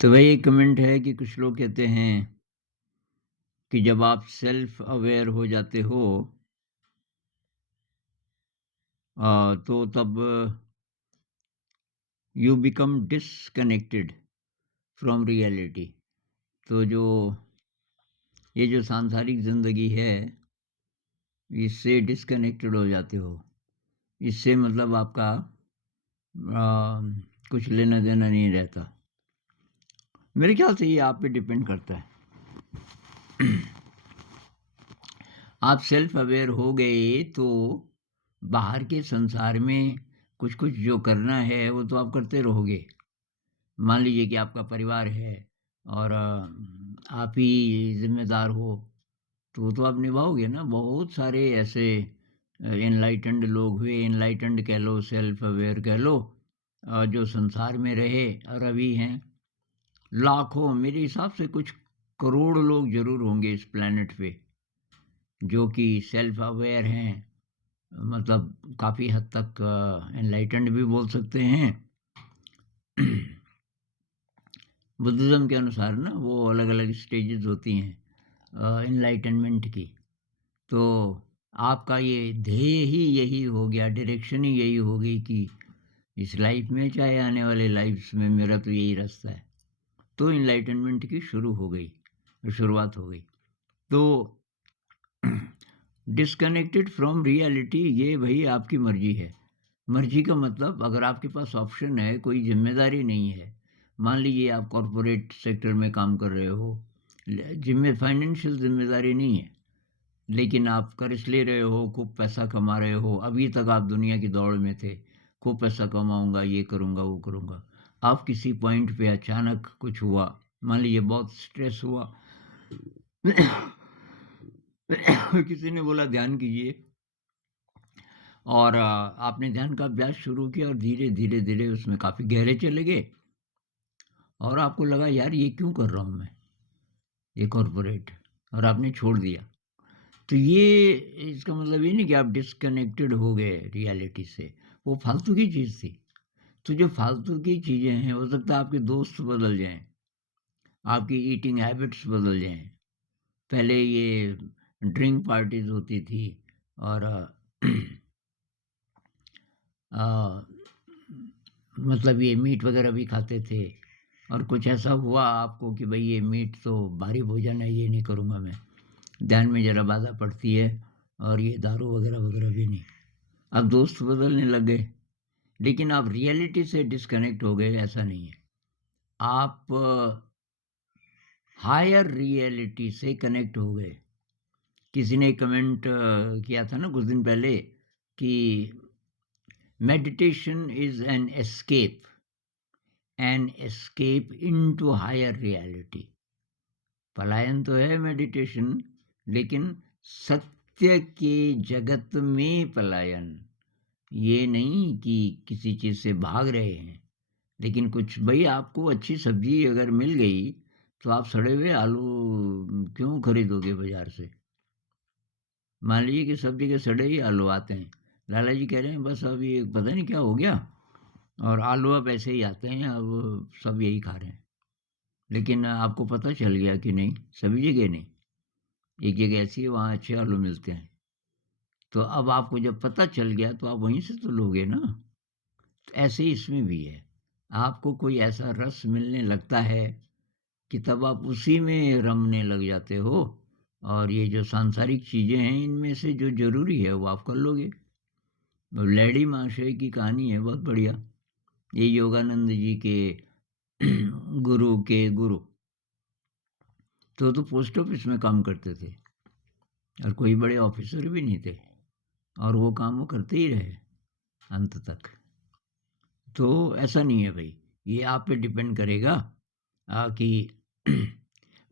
तो वही एक कमेंट है कि कुछ लोग कहते हैं कि जब आप सेल्फ अवेयर हो जाते हो तो तब you become disconnected from reality. तो ये जो सांसारिक ज़िंदगी है, इससे डिसकनेक्टेड हो जाते हो। इससे मतलब आपका कुछ लेना-देना नहीं रहता। मेरे ख़्याल से ये आप पे डिपेंड करता है। आप सेल्फ अवेयर हो गए तो बाहर के संसार में कुछ-कुछ जो करना है वो तो आप करते रहोगे। मान लीजिए कि आपका परिवार है और आप ही ज़िम्मेदार हो, तो वो तो आप निभाओगे ना। बहुत सारे ऐसे एनलाइटेंड लोग हुए, एनलाइटेंड कह लो, सेल्फ अवेयर कह लो, जो संसार में रहे और अभी हैं। लाखों, मेरे हिसाब से कुछ करोड़ लोग ज़रूर होंगे इस प्लैनेट पे, जो कि सेल्फ अवेयर हैं। मतलब काफ़ी हद तक एनलाइटेंड भी बोल सकते हैं। बुद्धिज़्म के अनुसार ना वो अलग-अलग स्टेजेस होती हैं एनलाइटनमेंट की। तो आपका ये ध्येय ही यही हो गया, डायरेक्शन ही यही हो गई कि इस लाइफ में चाहे आने वाले लाइफ्स में मेरा तो यही रास्ता है। तो एनलाइटनमेंट की शुरुआत हो गई। तो डिस्कनेक्टेड फ्रॉम रियलिटी, ये भई आपकी मर्ज़ी है। मर्ज़ी का मतलब, अगर आपके पास ऑप्शन है, कोई ज़िम्मेदारी नहीं है। मान लीजिए आप कॉर्पोरेट सेक्टर में काम कर रहे हो, फाइनेंशियल ज़िम्मेदारी नहीं है, लेकिन आप कर्ज़ ले रहे हो, खूब पैसा कमा रहे हो, अभी तक आप दुनिया की दौड़ में थे, खूब पैसा कमाऊँगा, ये करूँगा, वो करूँगा। अब किसी पॉइंट पे अचानक कुछ हुआ, मान लीजिए बहुत स्ट्रेस हुआ। किसी ने बोला ध्यान कीजिए, और आपने ध्यान का अभ्यास शुरू किया और धीरे-धीरे उसमें काफ़ी गहरे चले गए और आपको लगा यार ये क्यों कर रहा हूँ मैं, ये कॉर्पोरेट, और आपने छोड़ दिया। तो ये, इसका मतलब ये नहीं कि आप डिस्कनेक्टेड हो गए रियलिटी से, वो फालतू की चीज़ थी। तो जो फालतू की चीज़ें हैं, हो सकता है आपके दोस्त बदल जाएँ, आपकी ईटिंग हैबिट्स बदल जाएँ। पहले ये ड्रिंक पार्टीज़ होती थी और अ, मतलब ये मीट वगैरह भी खाते थे, और कुछ ऐसा हुआ आपको कि भई ये मीट तो भारी भोजन है, ये नहीं करूँगा मैं। ध्यान में ज़रा बाधा पड़ती है, और ये दारू वगैरह भी नहीं। अब दोस्त बदलने लग गए, लेकिन आप रियलिटी से डिस्कनेक्ट हो गए, ऐसा नहीं है। आप हायर रियलिटी से कनेक्ट हो गए। किसी ने कमेंट किया था ना कुछ दिन पहले कि meditation is an escape into higher reality. पलायन तो है मेडिटेशन, लेकिन सत्य के जगत में पलायन। ये नहीं कि किसी चीज़ से भाग रहे हैं, लेकिन कुछ भई आपको अच्छी सब्ज़ी अगर मिल गई, तो आप सड़े हुए आलू क्यों खरीदोगे बाज़ार से? मान लीजिए कि सब जगह सड़े ही आलू आते हैं। लाला जी कह रहे हैं बस अब ये पता नहीं क्या हो गया, और आलू अब ऐसे ही आते हैं, अब सब यही खा रहे हैं। लेकिन आपको पता चल गया कि नहीं, सभी जगह नहीं। एक जगह ऐसी है वहाँ अच्छे आलू मिलते हैं। तो अब आपको जब पता चल गया तो आप वहीं से तो लोगे ना। तो ऐसे ही इसमें भी है। आपको कोई ऐसा रस मिलने लगता है कि तब आप उसी में रमने लग जाते हो, और ये जो सांसारिक चीज़ें हैं इनमें से जो ज़रूरी है वो आप कर लोगे। और लैडी महाशय की कहानी है बहुत बढ़िया। ये योगानंद जी के गुरु के गुरु, तो पोस्ट ऑफिस में काम करते थे और कोई बड़े ऑफिसर भी नहीं थे, और वो काम वो करते ही रहे अंत तक। तो ऐसा नहीं है भई, ये आप पे डिपेंड करेगा कि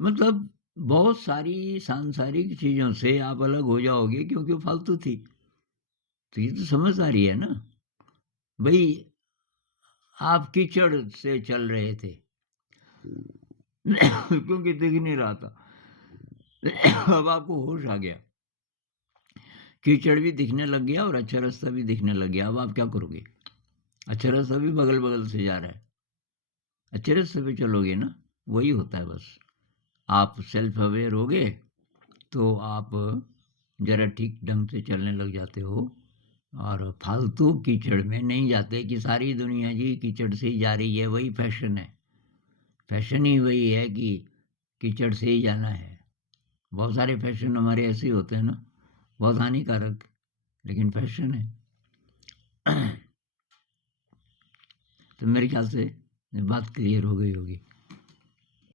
मतलब बहुत सारी सांसारिक चीज़ों से आप अलग हो जाओगे क्योंकि वो फालतू थी। तो ये तो समझदारी है ना। भई आप कीचड़ से चल रहे थे क्योंकि दिख नहीं रहा था। अब आपको होश आ गया, कीचड़ भी दिखने लग गया और अच्छा रास्ता भी दिखने लग गया। अब आप क्या करोगे? अच्छा रास्ता भी बगल-बगल से जा रहा है। अच्छे रास्ते पे चलोगे ना, वही होता है बस। आप सेल्फ अवेयर होगे तो आप ज़रा ठीक ढंग से चलने लग जाते हो और फालतू कीचड़ में नहीं जाते कि सारी दुनिया जी कीचड़ से ही जा रही है, वही फैशन है। फैशन ही वही है कि कीचड़ से ही जाना है। बहुत सारे फैशन हमारे ऐसे ही होते हैं ना, बहुत हानिकारक, लेकिन फैशन है। तो मेरे ख्याल से बात क्लियर हो गई होगी।